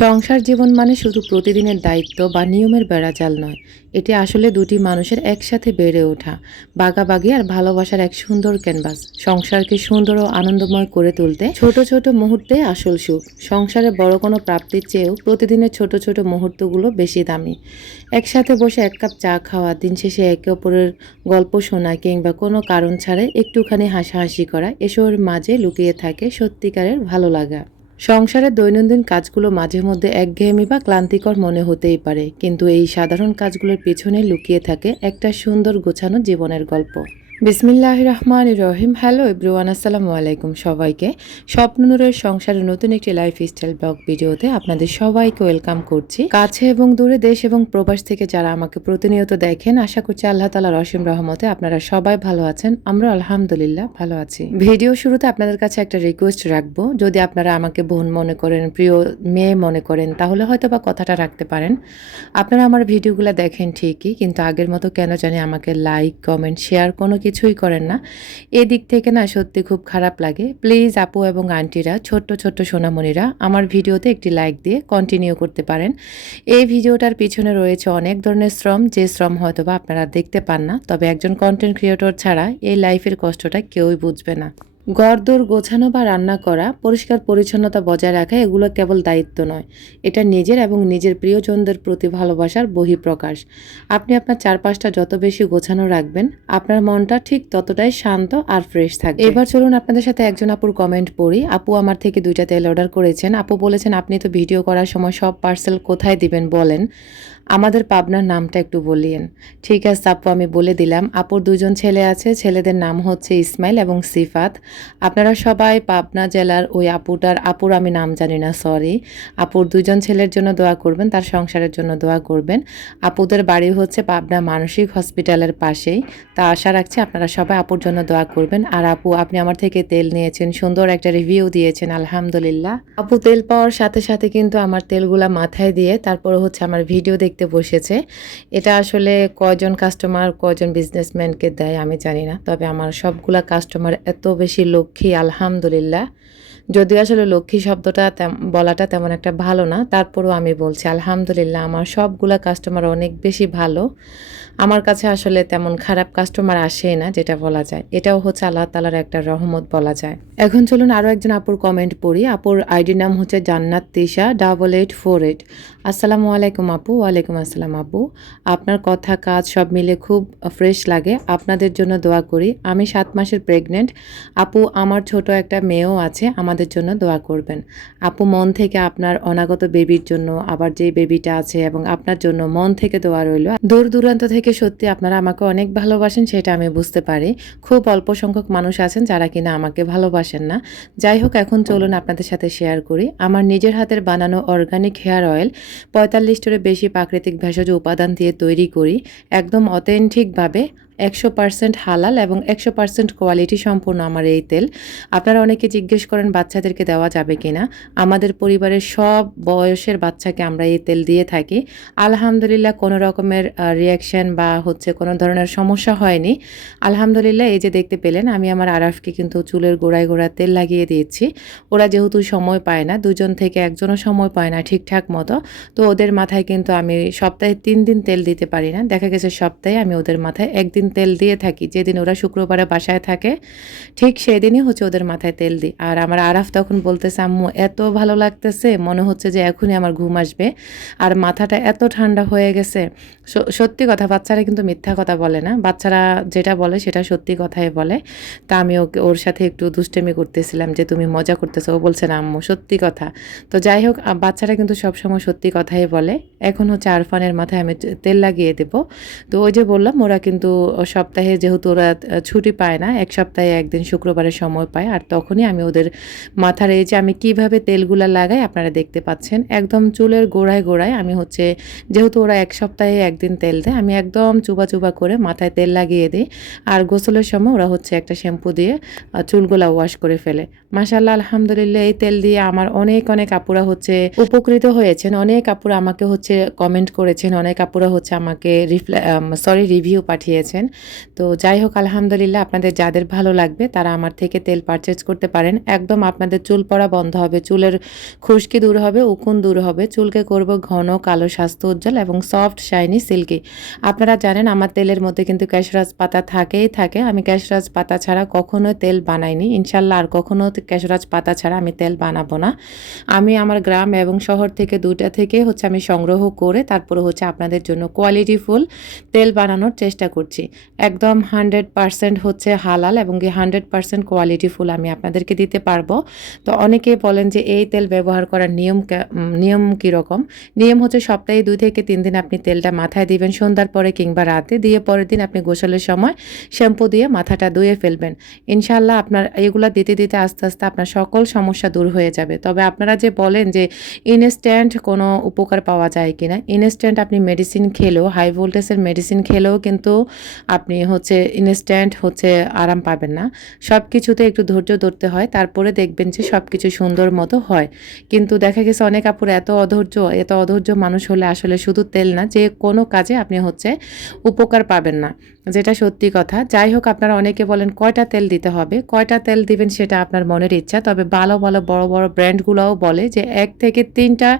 সংসার জীবন মানে শুধু প্রতিদিনের দায়িত্ব বা নিয়মের বেড়াজাল নয়। এটি আসলে দুটি মানুষের একসাথে বেড়ে ওঠা বাগাবাগি আর ভালোবাসার এক সুন্দর ক্যানভাস। সংসারকে সুন্দর ও আনন্দময় করে তুলতে ছোট ছোট মুহূর্তে আসল সুখ। সংসারে বড় কোনো প্রাপ্তির চেয়েও প্রতিদিনের ছোট ছোট মুহূর্তগুলো বেশি দামি। একসাথে বসে এক কাপ চা খাওয়া, দিন শেষে একে অপরের গল্প শোনা কিংবা কোনো কারণ ছাড়াই একটুখানি হাসাহাসি করা, এসবের মাঝে লুকিয়ে থাকে সত্যিকারের ভালো লাগা। সংসারের দৈনন্দিন কাজগুলো মাঝে মধ্যে একঘেয়েমি বা ক্লান্তিকর মনে হতেই পারে, কিন্তু এই সাধারণ কাজগুলোর পেছনে লুকিয়ে থাকে একটা সুন্দর গোছানো জীবনের গল্প। বিসমিল্লাহির রহমানির রহিম। হ্যালো এভরিওয়ান, আসসালামু আলাইকুম সবাইকে। স্বপ্ননূরের সংসারের নতুন একটি লাইফস্টাইল ব্লগ ভিডিওতে আপনাদের সবাইকে ওয়েলকাম করছি। কাছে এবং দূরে, দেশ এবং প্রবাস থেকে যারা আমাকে প্রতিনিয়ত দেখেন, আশা করছি আল্লাহ তাআলার অসীম রহমতে আপনারা সবাই ভালো আছেন। আমরা আলহামদুলিল্লাহ ভালো আছি। ভিডিও শুরুতে আপনাদের কাছে একটা রিকোয়েস্ট রাখবো, যদি আপনারা আমাকে বোন মনে করেন, প্রিয় মেয়ে মনে করেন, তাহলে হয়তো বা কথাটা রাখতে পারেন। আপনারা আমার ভিডিওগুলো দেখেন ঠিকই, কিন্তু আগের মতো কেন জানি আমাকে লাইক, কমেন্ট, শেয়ার কোনো কিছুই করেন না। এদিক থেকে না সত্যি খুব খারাপ লাগে। প্লিজ আপু এবং আন্টিরা, ছোট্ট ছোট্ট সোনামণিরা, আমার ভিডিওতে একটি লাইক দিয়ে কন্টিনিউ করতে পারেন। এই ভিডিওটার পিছনে রয়েছে অনেক ধরনের শ্রম, যে শ্রম হয়তো বা আপনারা দেখতে পান না, তবে একজন কন্টেন্ট ক্রিয়েটর ছাড়া এই লাইফের কষ্টটা কেউই বুঝবে না। ঘরদোর গোছানো বা রান্না করা, পরিষ্কার পরিচ্ছন্নতা বজায় রাখা, এগুলো কেবল দায়িত্ব নয়, এটা নিজের এবং নিজের প্রিয়জনদের প্রতি ভালোবাসার বহিঃপ্রকাশ। আপনি আপনার চারপাশটা যত বেশি গোছানো রাখবেন, আপনার মনটা ঠিক ততটাই শান্ত আর ফ্রেশ থাকবে। এবার চলুন আপনাদের সাথে একজন আপুর কমেন্ট পড়ি। আপু আমার থেকে 2টা তেল অর্ডার করেছেন। আপু বলেছেন, আপনি তো ভিডিও করার সময় সব পার্সেল কোথায় দিবেন বলেন, আমাদের পাবনার নামটা একটু বলিয়েন। ঠিক আছে আপু, আমি বলে দিলাম। আপুর 2জন ছেলে আছে, ছেলেদের নাম হচ্ছে ইসমাইল এবং সিফাত। আপনারা সবাই পাবনা জেলার ওই আপুর আমি নাম জানি না, সরি। আপুর 2জন ছেলের জন্য দোয়া করবেন, তার সংসারের জন্য দোয়া করবেন। আপুদের বাড়ি হচ্ছে পাবনা মানসিক হসপিটালের পাশেই। তা আশা রাখছি আপনারা সবাই আপুর জন্য দোয়া করবেন। আর আপু, আপনি আমার থেকে তেল নিয়েছেন, সুন্দর একটা রিভিউ দিয়েছেন, আলহামদুলিল্লাহ। আপু তেল পাওয়ার সাথে সাথে কিন্তু আমার তেলগুলা মাথায় দিয়ে তারপর হচ্ছে আমার ভিডিও দেখতে বসেছে। এটা আসলে কয়জন কাস্টমার, কয়জন বিজনেসম্যানকে দেয় আমি জানি না, তবে আমার সবগুলা কাস্টমার এত বেশি লক্ষ্মী, আলহামদুলিল্লাহ। যদিও আসলে লক্ষ্মী শব্দটা বলাটা তেমন একটা ভালো না, তারপরও আমি বলছি আলহামদুলিল্লাহ, আমার সবগুলা কাস্টমার অনেক বেশি ভালো। আমার কাছে আসলে তেমন খারাপ কাস্টমার আসেই না, যেটা বলা যায়। এটাও হচ্ছে আল্লাহ তাআলার একটা রহমত বলা যায়। এখন চলুন আরও একজন আপুর কমেন্ট পড়ি। আপুর আইডি নাম হচ্ছে জান্নাত তিশা 8848। আসসালামু আলাইকুম আপু। ওয়ালাইকুম আসসালাম আপু। আপনার কথা কাজ সব মিলে খুব ফ্রেশ লাগে। আপনাদের জন্য দোয়া করি। আমি 7 মাসের প্রেগনেন্ট আপু, আমার ছোট একটা মেয়েও আছে, আমাদের জন্য দোয়া করবেন আপু। মন থেকে আপনার অনাগত বেবির জন্য, আবার যে বেবিটা আছে, এবং আপনার জন্য মন থেকে দোয়া রইল। দূর দূরান্ত থেকে সত্যি আপনারা আমাকে অনেক ভালোবাসেন, সেটা আমি বুঝতে পারি। খুব অল্প সংখ্যক মানুষ আছেন যারা কিনা আমাকে ভালোবাসেন না। যাই হোক, এখন চলুন আপনাদের সাথে শেয়ার করি আমার নিজের হাতের বানানো অর্গানিক হেয়ার অয়েল। 45টারও বেশি প্রাকৃতিক ভেষজ উপাদান দিয়ে তৈরি করি, একদম অথেন্টিকভাবে। 100% হালাল এবং 100% কোয়ালিটি সম্পূর্ণ আমার এই তেল। আপনারা অনেকে জিজ্ঞেস করেন বাচ্চাদেরকে দেওয়া যাবে কিনা। আমাদের পরিবারের সব বয়সের বাচ্চাকে আমরা এই তেল দিয়ে থাকি। আলহামদুলিল্লাহ, কোনো রকমের রিয়াকশন বা হচ্ছে কোনো ধরনের সমস্যা হয়নি। আলহামদুলিল্লাহ। এই যে দেখতে পেলেন, আমি আমার আরাফকে কিন্তু চুলের গোড়ায় গোড়ায় তেল লাগিয়ে দিয়েছি। ওরা যেহেতু সময় পায় না, 2জন থেকে একজনও সময় পায় না ঠিকঠাক মতো, তো ওদের মাথায় কিন্তু আমি সপ্তাহে 3 দিন তেল দিতে পারি না। দেখা গেছে সপ্তাহে আমি ওদের মাথায় 1 দিন তেল দিয়ে থাকি। যেদিন ওরা শুক্রবারে বাসায় থাকে, ঠিক সেদিনই হচ্ছে ওদের মাথায় তেল দিই। আর আমার আরাফ তখন বলতেছে, আম্মু এত ভালো লাগতেছে, মনে হচ্ছে যে এখনই আমার ঘুম আসবে, আর মাথাটা এত ঠান্ডা হয়ে গেছে। সত্যি কথা, বাচ্চারা কিন্তু মিথ্যা কথা বলে না, বাচ্চারা যেটা বলে সেটা সত্যি কথাই বলে। তা আমি ওর সাথে একটু দুষ্টামি করতেছিলাম যে তুমি মজা করতেছো, ও বলছে না আম্মু সত্যি কথা। তো যাই হোক, বাচ্চারা কিন্তু সবসময় সত্যি কথাই বলে। এখন হচ্ছে আরফানের মাথায় আমি তেল লাগিয়ে দেব। তো ওই যে বললাম, ওরা কিন্তু সপ্তাহে, যেহেতু ওরা ছুটি পায় না, 1 সপ্তাহে 1 দিন শুক্রবারের সময় পায়, আর তখনই আমি ওদের মাথার এই যে আমি কিভাবে তেলগুলা লাগাই আপনারা দেখতে পাচ্ছেন। একদম চুলের গোড়ায় গোড়ায় আমি হচ্ছে, যেহেতু ওরা 1 সপ্তাহে 1 দিন তেল দেয়, আমি একদম চুবা চুবা করে মাথায় তেল লাগিয়ে দিই। আর গোসলের সময় ওরা হচ্ছে একটা শ্যাম্পু দিয়ে চুলগুলা ওয়াশ করে ফেলে। মাশাআল্লাহ আলহামদুলিল্লাহ এই তেল দিয়ে আমার অনেক অনেক আপুরা হচ্ছে উপকৃত হয়েছেন। অনেক আপুরা আমাকে হচ্ছে কমেন্ট করেছেন, অনেক আপুরা হচ্ছে আমাকে রিভিউ পাঠিয়েছেন। তো যাই হোক আলহামদুলিল্লাহ আপনাদের যাদের ভালো লাগবে তারা আমার থেকে তেল পারচেজ করতে পারেন। একদম আপনাদের চুল পড়া বন্ধ হবে, চুলের খুশকি দূর হবে, উকুন দূর হবে, চুলকে করব ঘন, কালো, স্বাস্থ্য উজ্জ্বল এবং সফট, শাইনি, সিল্কি। আপনারা জানেন আমার তেলের মধ্যে কিন্তু ক্যাশরাজ পাতা থাকেই থাকে। আমি ক্যাশরাজ পাতা ছাড়া কখনো তেল বানাইনি। ইনশাল্লাহ আর কখনো ক্যাশরাজ পাতা ছাড়া আমি তেল বানাবো না। আমি আমার গ্রাম এবং শহর থেকে দুইটা থেকে হচ্ছে আমি সংগ্রহ করে তারপরে হচ্ছে আপনাদের জন্য কোয়ালিটিফুল তেল বানানোর চেষ্টা করছি। একদম 100% হচ্ছে হালাল এবং 100% কোয়ালিটিফুল আমি আপনাদেরকে দিতে পারবো। তো অনেকেই বলেন যে এই তেল ব্যবহার করার নিয়ম কীরকম? নিয়ম হচ্ছে সপ্তাহে 2 থেকে 3 দিন আপনি তেলটা মাথায় দিবেন সন্ধ্যার পরে কিংবা রাতে, দিয়ে পরের দিন আপনি গোসলের সময় শ্যাম্পু দিয়ে মাথাটা ধুয়ে ফেলবেন। ইনশাআল্লাহ আপনার এগুলা দিতে দিতে আস্তে আস্তে আপনার সকল সমস্যা দূর হয়ে যাবে। তবে আপনারা যে বলেন যে ইনস্ট্যান্ট কোনো উপকার পাওয়া যায় কিনা, ইনস্ট্যান্ট আপনি মেডিসিন খেলেও, হাই ভোল্টেজের মেডিসিন খেলেও কিন্তু আপনি হচ্ছে ইনস্ট্যান্ট হচ্ছে আরাম পাবেন না। সব কিছুতে একটু ধৈর্য ধরতে হয়, তারপরে দেখবেন যে সব কিছু সুন্দর মতো হয়। কিন্তু দেখা গেছে অনেক আপুর এত অধৈর্য মানুষ হলে আসলে শুধু তেল না, যে কোনো কাজে আপনি হচ্ছে উপকার পাবেন না, যেটা সত্যি কথা। যাই হোক আপনারা অনেকে বলেন কয়টা তেল দিতে হবে, কয়টা তেল দিবেন সেটা আপনার মনের ইচ্ছা। তবে ভালো ভালো বড় বড় ব্র্যান্ডগুলোও বলে যে 1 থেকে 3টা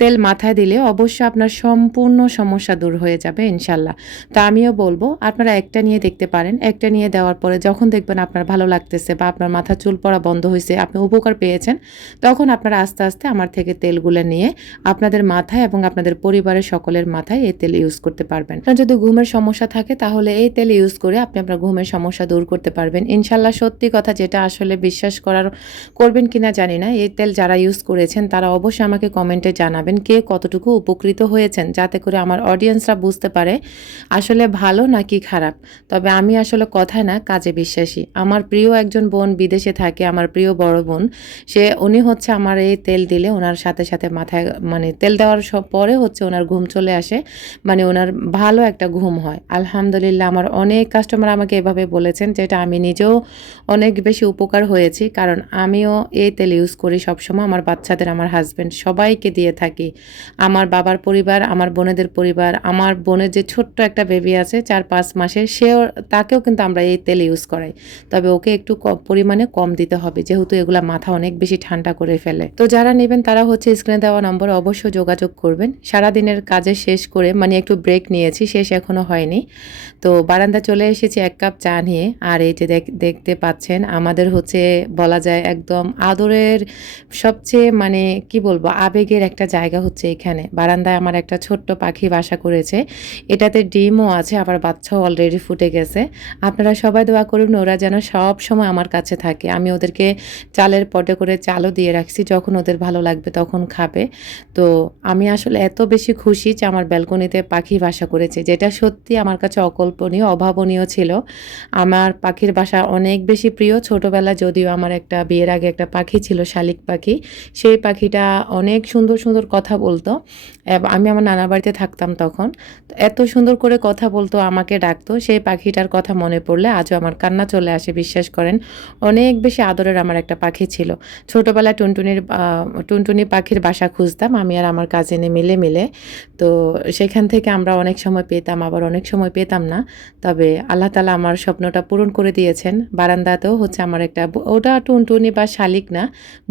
তেল মাথায় দিলে অবশ্য আপনার সম্পূর্ণ সমস্যা দূর হয়ে যাবে ইনশাল্লাহ। তো আমিও বলবো আপনারা একটা নিয়ে দেখতে পারেন। একটা নিয়ে দেওয়ার পরে যখন দেখবেন আপনার ভালো লাগতেছে বা আপনার মাথা চুল পড়া বন্ধ হয়েছে, আপনি উপকার পেয়েছেন, তখন আপনারা আস্তে আস্তে আমার থেকে তেলগুলো নিয়ে আপনাদের মাথায় এবং আপনাদের পরিবারের সকলের মাথায় এই তেল ইউজ করতে পারবেন। যদি ঘুমের সমস্যা থাকে তাহলে এই তেল ইউজ করে আপনি আপনার ঘুমের সমস্যা দূর করতে পারবেন ইনশাল্লাহ। সত্যি কথা, যেটা আসলে বিশ্বাস করবেন কিনা জানি না। এই তেল যারা ইউজ করেছেন তারা অবশ্যই আমাকে কমেন্টে জানাবেন কে কতটুকু উপকৃত হয়েছেন, যাতে করে আমার অডিয়েন্সরা বুঝতে পারে আসলে ভালো নাকি খারাপ। তবে আমি আসলে কথায় না কাজে বিশ্বাসী। আমার প্রিয় একজন বোন বিদেশে থাকে, আমার প্রিয় বড় বোন, উনি হচ্ছে আমার এই তেল দিলে ওনার সাথে সাথে মাথায় মানে তেল দেওয়ার পরে হচ্ছে ওনার ঘুম চলে আসে, মানে ওনার ভালো একটা ঘুম হয় আলহামদুলিল্লাহ। আমার অনেক কাস্টমার আমাকে এভাবে বলেছেন, যেটা আমি নিজেও অনেক বেশি উপকার হয়েছি, কারণ আমিও এই তেল ইউজ করি সবসময়। আমার বাচ্চাদের, আমার হাজব্যান্ড সবাইকে দিয়ে থাকি। আমার বাবার পরিবার, আমার বোনেদের পরিবার, আমার বোনের যে ছোট্ট একটা বেবি আছে 4-5 মাসের, তাকেও কিন্তু আমরা এই তেল ইউজ করাই। তবে ওকে একটু পরিমাণে কম দিতে হবে, যেহেতু এগুলা মাথা অনেক বেশি ঠান্ডা করে ফেলে। তো যারা নেবেন তারা হচ্ছে স্ক্রিনে দেওয়া নম্বরে অবশ্যই যোগাযোগ করবেন। সারাদিনের কাজে শেষ করে মানে একটু ব্রেক নিয়েছি, শেষ এখনো হয়নি। তো বারান্দা চলে এসেছি 1 কাপ চা নিয়ে। আর এই যে দেখতে পাচ্ছেন আমাদের হচ্ছে বলা যায় একদম আদরের সবচেয়ে মানে কি বলবো আবেগের একটা জায়গা হচ্ছে এখানে। বারান্দায় আমার একটা ছোট্ট পাখি বাসা করেছে, এটাতে ডিমও আছে, আবার বাচ্চাও অলরেডি ফুটে গেছে। আপনারা সবাই দোয়া করুন ওরা যেন সব সময় আমার কাছে থাকে। আমি ওদেরকে চালের পটে করে চালও দিয়ে রাখছি, যখন ওদের ভালো লাগবে তখন খাবে। তো আমি আসলে এত বেশি খুশি যে আমার ব্যালকনিতে পাখি বাসা করেছে, যেটা সত্যি আমার কাছে অকল্পনীয়, অভাবনীয় ছিল। আমার পাখির বাসা অনেক বেশি প্রিয়। ছোটবেলা যদিও আমার একটা বিয়ের আগে একটা পাখি ছিল, শালিক পাখি। সেই পাখিটা অনেক সুন্দর সুন্দর কথা বলতো। আমি আমার নানা বাড়িতে থাকতাম তখন, তো এত সুন্দর করে কথা বলতো, আমাকে ডাকতো। সেই পাখিটার কথা মনে পড়লে আজও আমার কান্না চলে আসে, বিশ্বাস করেন। অনেক বেশি আদরের আমার একটা পাখি ছিল। ছোটবেলায় টুনটুনি পাখির বাসা খুঁজতাম আমি আর আমার কাজিনে মিলে। তো সেখান থেকে আমরা অনেক সময় পেতাম, আবার অনেক সময় পেতাম না। তবে আল্লাহ তাআলা আমার স্বপ্নটা পূরণ করে দিয়েছেন। বারান্দাতেও হচ্ছে আমার একটা ওটা টুনটুনি বা শালিক না,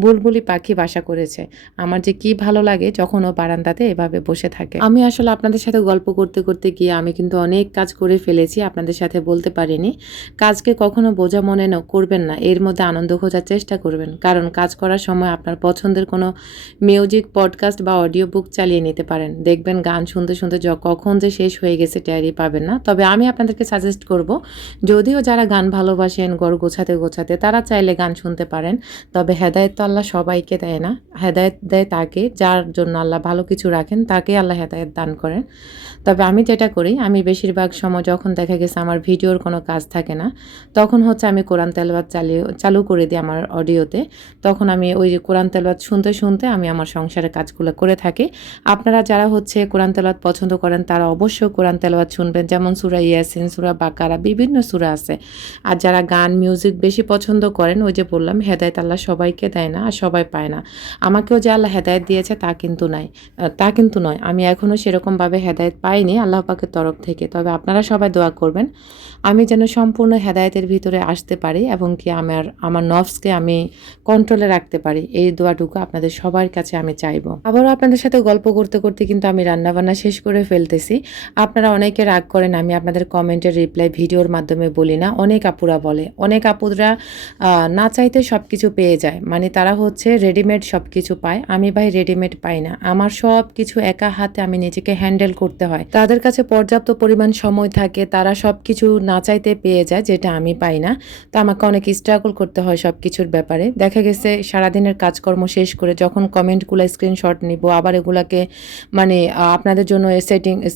বুলবুলি পাখি বাসা করেছে। আমার যে কি ভালো লাগে যখন ও বারান্দাতে এভাবে বসে থাকে। আমি আসলে আপনাদের সাথে গল্প করতে করতে গিয়ে আমি কিন্তু অনেক কাজ করে ফেলেছি, আপনাদের সাথে বলতে পারিনি। কাজকে কখনো বোঝা মনে করবেন না, এর মধ্যে আনন্দ খোঁজার চেষ্টা করবেন। কারণ কাজ করার সময় আপনার পছন্দের কোনো মিউজিক, পডকাস্ট বা অডিও বুক চালিয়ে নিতে পারেন। দেখবেন গান শুনতে শুনতে কখন যে শেষ হয়ে গেছে টেরই পাবেন না। তবে আমি আপনাদেরকে সাজেস্ট করব, যদিও যারা গান ভালোবাসেন ঘর গোছাতে গোছাতে, তারা চাইলে গান শুনতে পারেন। তবে হেদায়েত তো আল্লাহ সবাইকে দেয় না, হেদায়েত দেয় তাকে যার জন্য আল্লাহ ভালো কিছু রাখেন, তাকে আল্লাহ হেদায়েত দান করেন। তবে আমি যেটা করি, আমি বেশিরভাগ সময় যখন দেখা গেছে আমার ভিডিওর কোনো কাজ থাকে না, তখন হচ্ছে আমি কোরআন তেলাওয়াত চালু করে দিই আমার অডিওতে। তখন আমি ওই যে কোরআন তেলাওয়াত শুনতে শুনতে আমি আমার সংসারের কাজগুলো করে থাকি। আপনারা যারা হচ্ছে কোরআন তেলাওয়াত পছন্দ করেন তারা অবশ্যই কোরআন তেলাওয়াত শুনবেন, যেমন সূরা ইয়াসিন ইয়াসিন সূরা, বাকারা, বিভিন্ন সূরা আছে। আর যারা গান মিউজিক বেশি পছন্দ করেন, ওই যে বললাম হেদায়েত আল্লাহ সবাইকে দেয় না আর সবাই পায় না। আমাকেও যে আল্লাহ হেদায়েত দিয়েছে তা কিন্তু নয়। আমি এখনও সেরকমভাবে হেদায়েত পাইনি আল্লাহ পাকের তরফ থেকে। তবে আপনারা সবাই দোয়া করবেন আমি যেন সম্পূর্ণ হেদায়েতের ভিতরে আসতে পারি এবং কি আমার নফসকে আমি কন্ট্রোলে রাখতে পারি। এই দোয়াটুকু আপনাদের সবার কাছে আমি চাইবো। আবারও আপনাদের সাথে গল্প করতে করতে কিন্তু আমি রান্নাবান্না শেষ করে ফেলতেছি। আপনারা অনেকে রাগ করেন আমি আপনাদের কমেন্টের রিপ্লাই ভিডিওর মাধ্যমে বলি না। অনেক আপুরা বলে, অনেক আপুরা না চাইতে সব কিছু পেয়ে যায়, মানে তারা হচ্ছে রেডিমেড সব কিছু পায়। আমি ভাই রেডিমেড পাই না, আমার সব কিছু একা হাতে আমি নিজেকে হ্যান্ডেল করতে হয়। তাদের কাছে পর্যাপ্ত পরিমাণ সময় থাকে, তারা সব কিছু না চাইতে পেয়ে যায়, যেটা আমি পাই না। তো আমাকে অনেক স্ট্রাগল করতে হয় সব কিছুর ব্যাপারে। দেখা গেছে সারাদিনের কাজকর্ম শেষ করে যখন কমেন্টগুলো স্ক্রিনশট নিব, আবার এগুলাকে মানে আপনাদের জন্য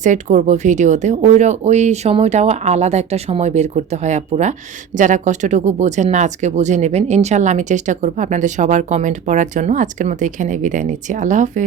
সেট করব ভিডিওতে, ওই সময়টাও আলাদা একটা সময় বের করতে হয় আপুরা। যারা কষ্টটুকু বোঝেন না আজকে বুঝে নেবেন। ইনশাল্লাহ আমি চেষ্টা করব আপনাদের সবার কমেন্ট পড়ার জন্য। আজকের মতো এখানে বিদায় নিচ্ছি। আল্লাহ হাফেজ।